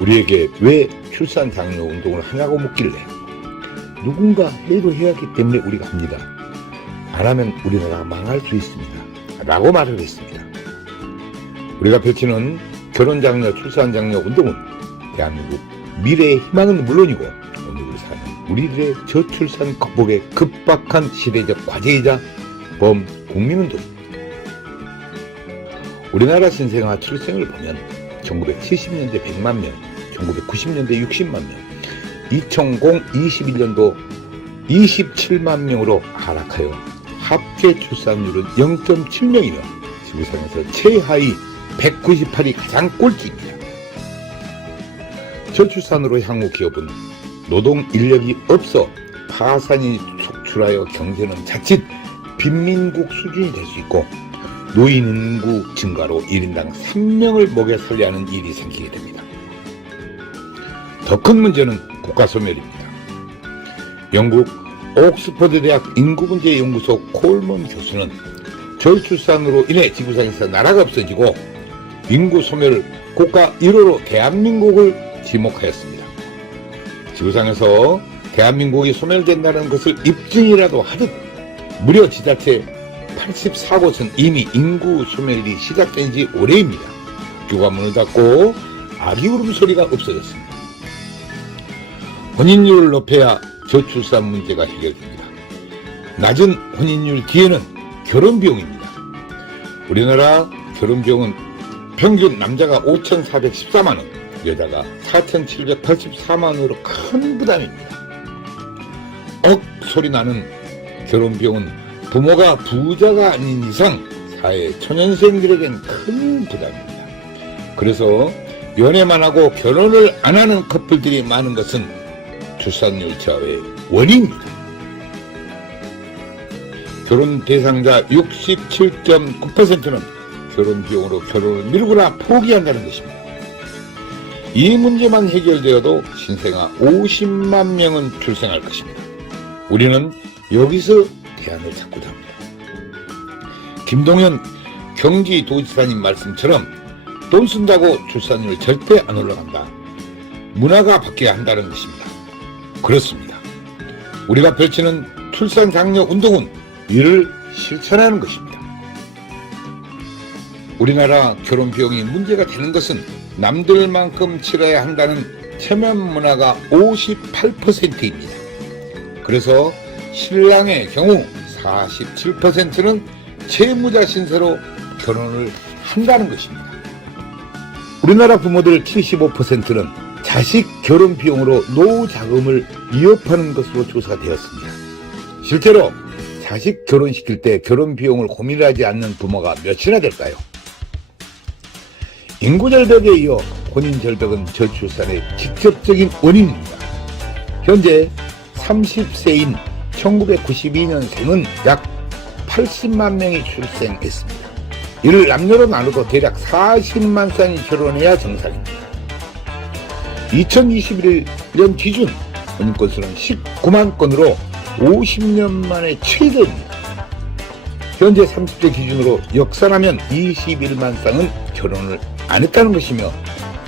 우리에게 왜 출산 장려 운동을 하냐고 묻길래 누군가 해도 해야 하기 때문에 우리가 합니다. 안 하면 우리나라가 망할 수 있습니다. 라고 말을 했습니다. 우리가 펼치는 결혼 장려, 출산 장려 운동은 대한민국 미래의 희망은 물론이고 오늘 사는 우리들의 저출산 극복에 급박한 시대적 과제이자 범국민운동입니다. 우리나라 신생아 출생을 보면 1970년대 100만 명, 1990년대 60만 명, 2021년도 27만 명으로 하락하여 합계 출산율은 0.7명이며 지구상에서 최하위 198이 가장 꼴찌입니다. 저출산으로 향후 기업은 노동 인력이 없어 파산이 속출하여 경제는 자칫 빈민국 수준이 될 수 있고 노인 인구 증가로 1인당 3명을 먹여 살려야 하는 일이 생기게 됩니다. 더 큰 문제는 국가소멸입니다. 영국 옥스퍼드 대학 인구문제연구소 콜먼 교수는 저출산으로 인해 지구상에서 나라가 없어지고 인구소멸 국가 1호로 대한민국을 지목하였습니다. 지구상에서 대한민국이 소멸된다는 것을 입증이라도 하듯 무려 지자체 84곳은 이미 인구 소멸이 시작된 지 오래입니다. 학교가 문을 닫고 아기 울음소리가 없어졌습니다. 혼인율을 높여야 저출산 문제가 해결됩니다. 낮은 혼인율 뒤에는 결혼비용입니다. 우리나라 결혼비용은 평균 남자가 5,414만원, 여자가 4,784만원으로 큰 부담입니다. 소리 나는 결혼비용은 부모가 부자가 아닌 이상 사회 초년생들에겐 큰 부담입니다. 그래서 연애만 하고 결혼을 안 하는 커플들이 많은 것은 출산율 저하의 원인입니다. 결혼 대상자 67.9%는 결혼 비용으로 결혼을 미루거나 포기한다는 것입니다. 이 문제만 해결되어도 신생아 50만 명은 출생할 것입니다. 우리는 여기서 대안을 찾고자 합니다. 김동연 경기도지사님 말씀처럼 돈 쓴다고 출산율 절대 안 올라간다. 문화가 바뀌어야 한다는 것입니다. 그렇습니다. 우리가 펼치는 출산 장려 운동은 이를 실천하는 것입니다. 우리나라 결혼 비용이 문제가 되는 것은 남들만큼 치러야 한다는 체면 문화가 58%입니다. 그래서 신랑의 경우 47%는 채무자 신세로 결혼을 한다는 것입니다. 우리나라 부모들 75%는 자식 결혼 비용으로 노후 자금을 위협하는 것으로 조사되었습니다. 실제로 자식 결혼시킬 때 결혼 비용을 고민하지 않는 부모가 몇이나 될까요? 인구 절벽에 이어 혼인 절벽은 저출산의 직접적인 원인입니다. 현재 30세인 1992년생은 약 80만 명이 출생했습니다. 이를 남녀로 나누고 대략 40만 쌍이 결혼해야 정상입니다. 2021년 기준 혼인 건수는 19만 건으로 50년 만에 최대입니다. 현재 30대 기준으로 역산하면 21만 쌍은 결혼을 안 했다는 것이며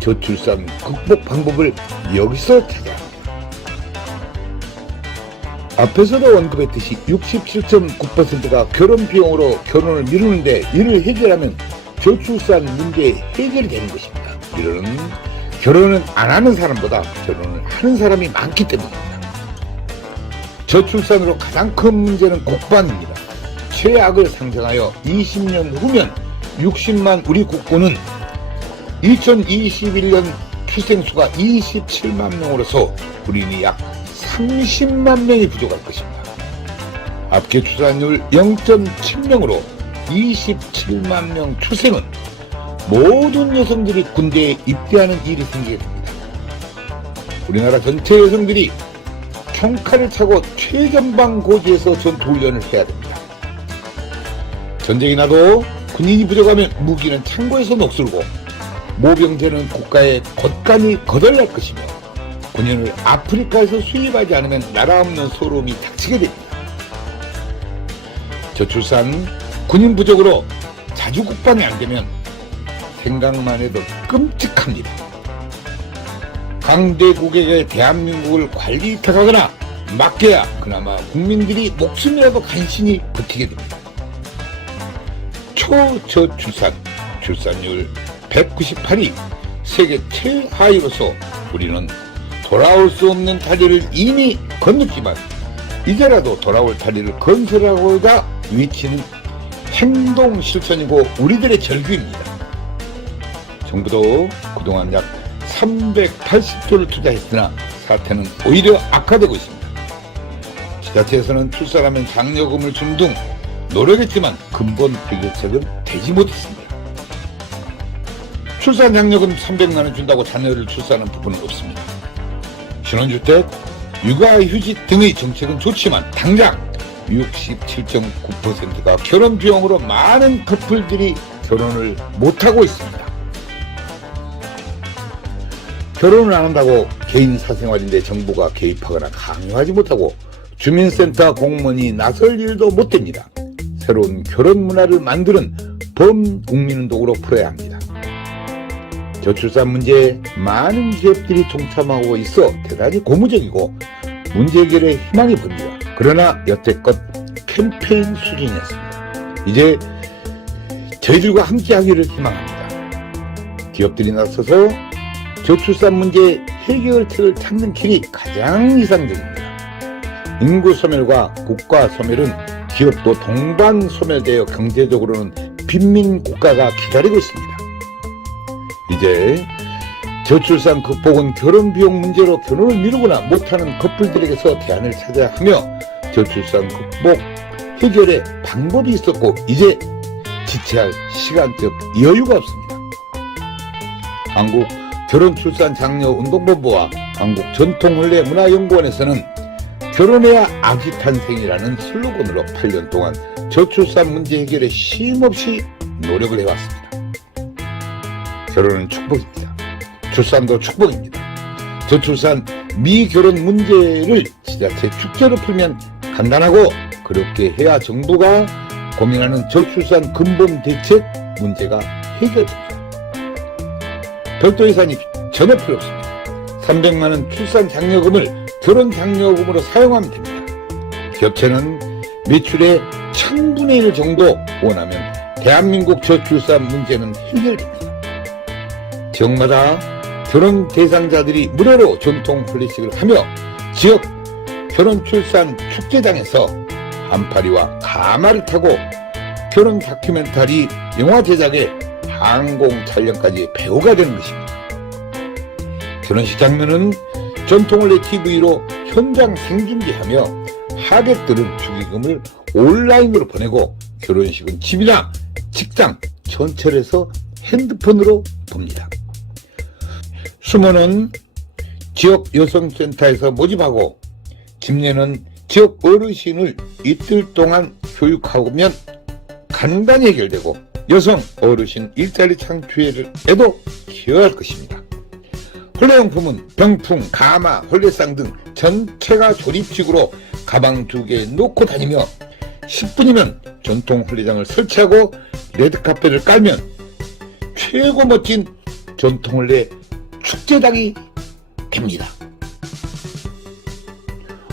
저출산 극복 방법을 여기서 찾아야 합니다. 앞에서도 언급했듯이 67.9%가 결혼 비용으로 결혼을 미루는데 이를 해결하면 저출산 문제 해결이 되는 것입니다. 이는 결혼은 안 하는 사람보다 결혼을 하는 사람이 많기 때문입니다. 저출산으로 가장 큰 문제는 국방입니다. 최악을 상정하여 20년 후면 60만 우리 국군은 2021년 출생수가 27만 명으로서 군인이 약 30만 명이 부족할 것입니다. 합계 출산율 0.7명으로 27만 명 출생은 모든 여성들이 군대에 입대하는 일이 생기게 됩니다. 우리나라 전체 여성들이 총칼을 차고 최전방 고지에서 전투훈련을 해야 됩니다. 전쟁이 나도 군인이 부족하면 무기는 창고에서 녹슬고 모병제는 국가에 곶감이 거덜날 것이며 군인을 아프리카에서 수입하지 않으면 나라 없는 소름이 닥치게 됩니다. 저출산, 군인 부족으로 자주 국방이 안 되면 생각만 해도 끔찍합니다. 강대국에게 대한민국을 관리 위탁하거나 맡겨야 그나마 국민들이 목숨이라도 간신히 버티게 됩니다. 초저출산, 출산율 198위, 세계 최하위로서 우리는 돌아올 수 없는 다리를 이미 건넜지만 이제라도 돌아올 다리를 건설하고자 외치는 행동 실천이고 우리들의 절규입니다. 정부도 그동안 약 380조를 투자했으나 사태는 오히려 악화되고 있습니다. 지자체에서는 출산하면 장려금을 준 등 노력했지만 근본 해결책은 되지 못했습니다. 출산 장려금 300만 원 준다고 자녀를 출산하는 부분은 없습니다. 신혼주택, 육아휴직 등의 정책은 좋지만 당장 67.9%가 결혼 비용으로 많은 커플들이 결혼을 못하고 있습니다. 결혼을 안 한다고 개인 사생활인데 정부가 개입하거나 강요하지 못하고 주민센터 공무원이 나설 일도 못 됩니다. 새로운 결혼 문화를 만드는 범국민운동으로 풀어야 합니다. 저출산 문제에 많은 기업들이 동참하고 있어 대단히 고무적이고 문제 해결에 희망이 보입니다. 그러나 여태껏 캠페인 수준이었습니다. 이제 저희들과 함께하기를 희망합니다. 기업들이 나서서 저출산 문제 해결책을 찾는 길이 가장 이상적입니다. 인구 소멸과 국가 소멸은 기업도 동반 소멸되어 경제적으로는 빈민 국가가 기다리고 있습니다. 이제 저출산 극복은 결혼 비용 문제로 결혼을 미루거나 못하는 커플들에게서 대안을 찾아야 하며 저출산 극복 해결의 방법이 있었고 이제 지체할 시간적 여유가 없습니다. 한국 결혼출산장려운동본부와 한국전통혼례문화연구원에서는 결혼해야 아기 탄생이라는 슬로건으로 8년 동안 저출산 문제 해결에 쉼없이 노력을 해왔습니다. 결혼은 축복입니다. 출산도 축복입니다. 저출산 미결혼 문제를 지자체 축제로 풀면 간단하고 그렇게 해야 정부가 고민하는 저출산 근본 대책 문제가 해결됩니다. 별도 예산이 전혀 필요 없습니다. 300만 원 출산 장려금을 결혼 장려금으로 사용하면 됩니다. 기업체는 매출의 1000분의 1 정도 원하면 대한민국 저출산 문제는 해결됩니다. 지역마다 결혼 대상자들이 무료로 전통婚礼식을 하며 지역 결혼 출산 축제장에서 한파리와 가마를 타고 결혼 다큐멘터리 영화 제작에 항공 촬영까지 배우가 되는 것입니다. 결혼식 장면은 전통혼례 TV로 현장 생중계하며 하객들은 축의금을 온라인으로 보내고 결혼식은 집이나 직장, 전철에서 핸드폰으로 봅니다. 수모는 지역 여성센터에서 모집하고 집례는 지역 어르신을 이틀 동안 교육하면 간단히 해결되고 여성 어르신 일자리 창출에도 기여할 것입니다. 혼례용품은 병풍, 가마, 혼례상 등 전체가 조립식으로 가방 2개 놓고 다니며 10분이면 전통 혼례장을 설치하고 레드카펫을 깔면 최고 멋진 전통 혼례 축제장이 됩니다.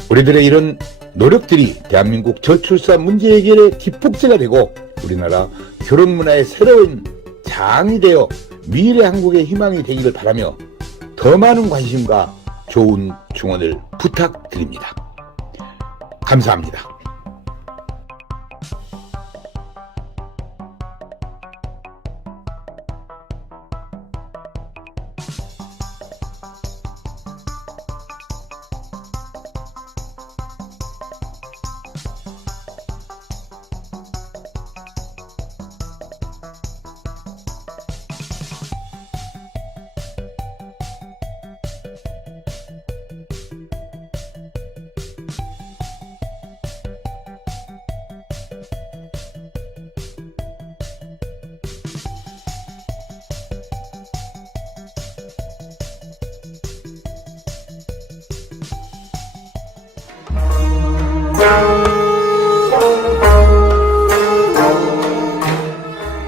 우리들의 이런 노력들이 대한민국 저출산 문제 해결의 뒷북제가 되고 우리나라 결혼 문화의 새로운 장이 되어 미래 한국의 희망이 되기를 바라며 더 많은 관심과 좋은 증언을 부탁드립니다. 감사합니다.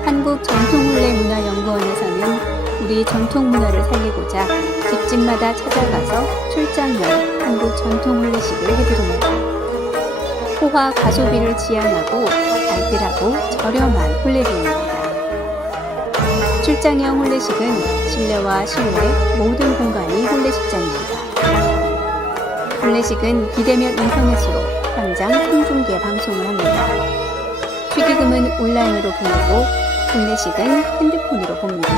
한국전통혼례문화연구원에서는 우리 전통문화를 살리고자 직접 집집마다 찾아가서 출장용 한국 전통 혼례식을 해드립니다. 호화 가소비를 지향하고 알뜰하고 저렴한 혼례비입니다. 출장형 혼례식은 실내와 실외 모든 공간이 혼례식장입니다. 혼례식은 비대면 인터넷으로 현장 생중계 방송을 합니다. 축의금은 온라인으로 보내고 혼례식은 핸드폰으로 봅니다.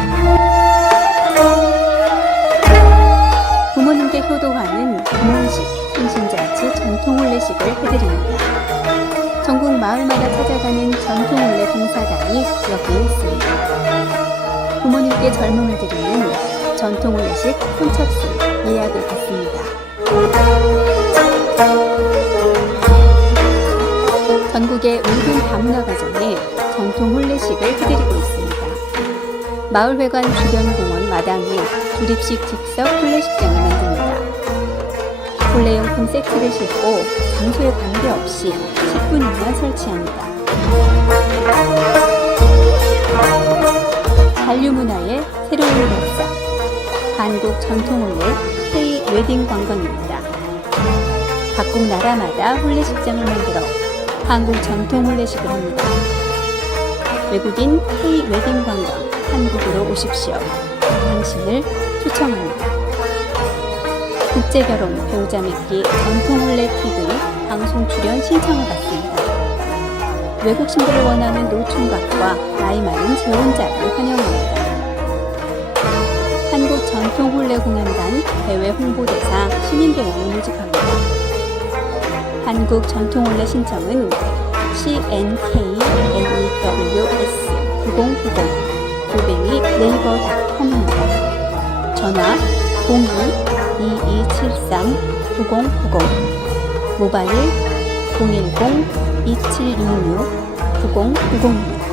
부모님께 효도하는 부모식, 생신잔치 전통 혼례식을 해드립니다. 전국 마을마다 찾아가는 전통 혼례 봉사단이 여기 있습니다. 부모님께 젊음을 드리는 전통 혼례식 선착순 예약을 받습니다. 전국의 모든 다문화 가정에 전통 혼례식을 해드리고 있습니다. 마을회관 주변 공원 마당에 조립식 즉석 혼례식장을 만듭니다. 혼례용품 세트를 싣고 장소에 관계없이 10분이면 설치합니다. 한류문화의 새로운 역사, 한국 전통혼례 K-웨딩 관광입니다. 각국 나라마다 혼례식장을 만들어 한국 전통 혼례식을 합니다. 외국인 K-웨딩 관광 한국으로 오십시오. 당신을 초청합니다. 국제결혼 배우자 맺기 전통 혼례 TV 방송 출연 신청을 받습니다. 외국 신부를 원하는 노총각과 나이 많은 재혼자를 환영합니다. 한국 전통 혼례 공연단 해외 홍보대사 시민배우를 모집합니다. 한국 전통 혼례 신청은 CNKNEWS 9090 네이버.com입니다. 전화 02-2273-9090 모바일 010-2766-9090입니다.